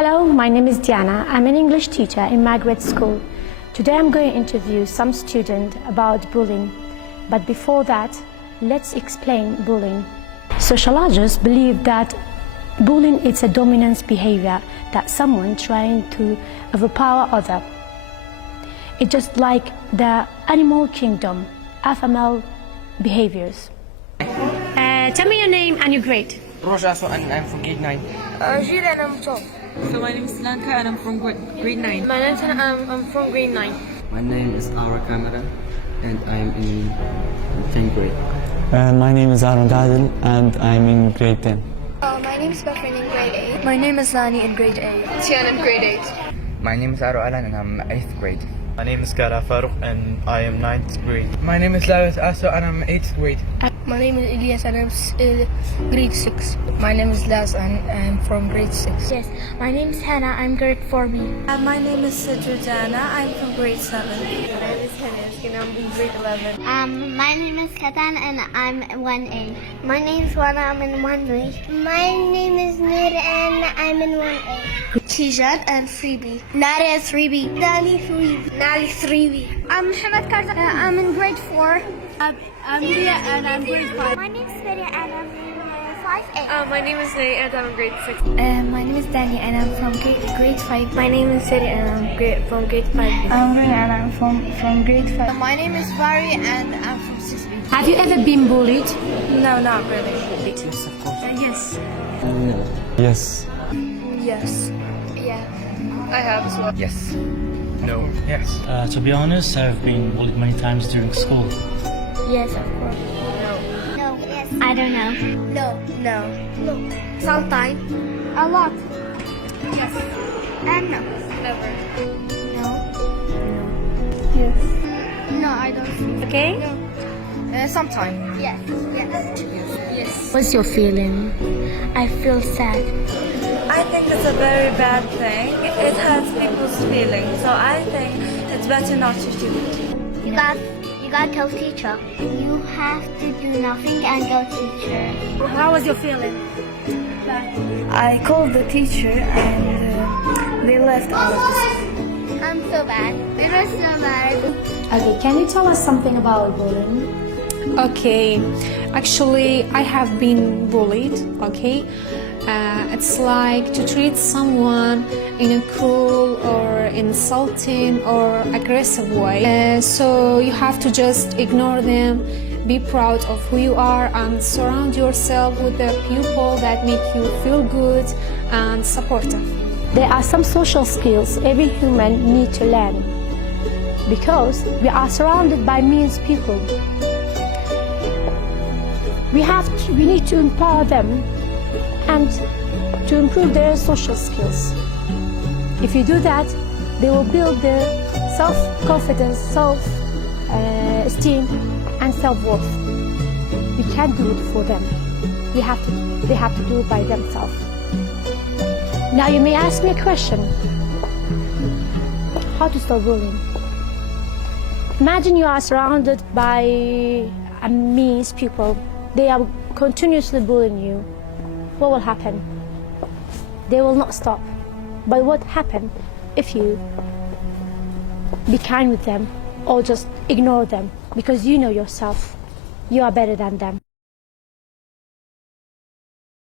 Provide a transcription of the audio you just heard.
Hello, my name is Diana. I'm an English teacher in my grade school. Today I'm going to interview some students about bullying. But before that, let's explain bullying. Sociologists believe that bullying is a dominance behavior, that someone trying to overpower other. It's just like the animal kingdom, FML behaviors. Tell me your name and your grade. Roja, so and I'm from grade 9. Gilles and I'm 12. So my name is Lanka and I'm from grade 9. My name's I'm from grade 9. My name is Ara Kamara and I am in 10th grade. My name is Aaron Gadel and I'm in grade 10. My name is Bafrin in grade 8. My name is Lani in grade 8. Tian in grade 8. My name is Aro Alan and I'm 8th grade. My name is Kara Farouk and I am 9th grade. My name is Lawis Aso and I'm 8th grade. My name is Elias and I'm grade 6. My name is Laz and I'm from grade 6. Yes, my name is Hannah. I'm grade 4B. My name is Jordana. I'm from grade 7. My name is Hannah and I'm in grade 11. My name is Katan and I'm 1A. My name is Wana. I'm in 1A. My name is Nur and I'm in 1A. Tijan and 3B. Nadia 3B. Dali 3B. Nali 3B. I'm Muhammad Karza. I'm in grade 4. I'm Ria and I'm grade 5. My name is Maria and I'm in 5A. My name is Nay and I'm in grade 6. My name is Dani and I'm from grade 5. My name is Siri and I'm from grade 5. I'm Rui and I'm from grade 5. My name is Vari and I'm from 6B. Have you ever been bullied? No, not really. Yes, of course. Yes. No. Yes. Yes. Yeah. I have as well. Yes. No. Yes. To be honest, I've been bullied many times during school. Yes, of course. No. Yes. I don't know. No. No. No. Sometimes. A lot. Yes. And no. Never. No. Yes. No, I don't think. Okay? Sometime. Yes. Yes. Yes. What's your feeling? I feel sad. I think it's a very bad thing. It hurts people's feelings. So I think it's better not to do it. You got to tell teacher. You have to do nothing and go teacher. How was your feeling? I called the teacher and they left all of this. I'm so bad. It was so bad. Okay, can you tell us something about bullying? Okay, actually I have been bullied, okay? It's like to treat someone in a cruel or insulting or aggressive way. So you have to just ignore them, be proud of who you are and surround yourself with the people that make you feel good and supportive. There are some social skills every human needs to learn because we are surrounded by mean people. We need to empower them and to improve their social skills. If you do that, they will build their self-confidence, self-esteem, and self-worth. We can't do it for them. They have to do it by themselves. Now you may ask me a question. How to stop bullying? Imagine you are surrounded by mean people. They are continuously bullying you. What will happen? They will not stop. But what happens if you be kind with them or just ignore them because you know yourself you are better than them?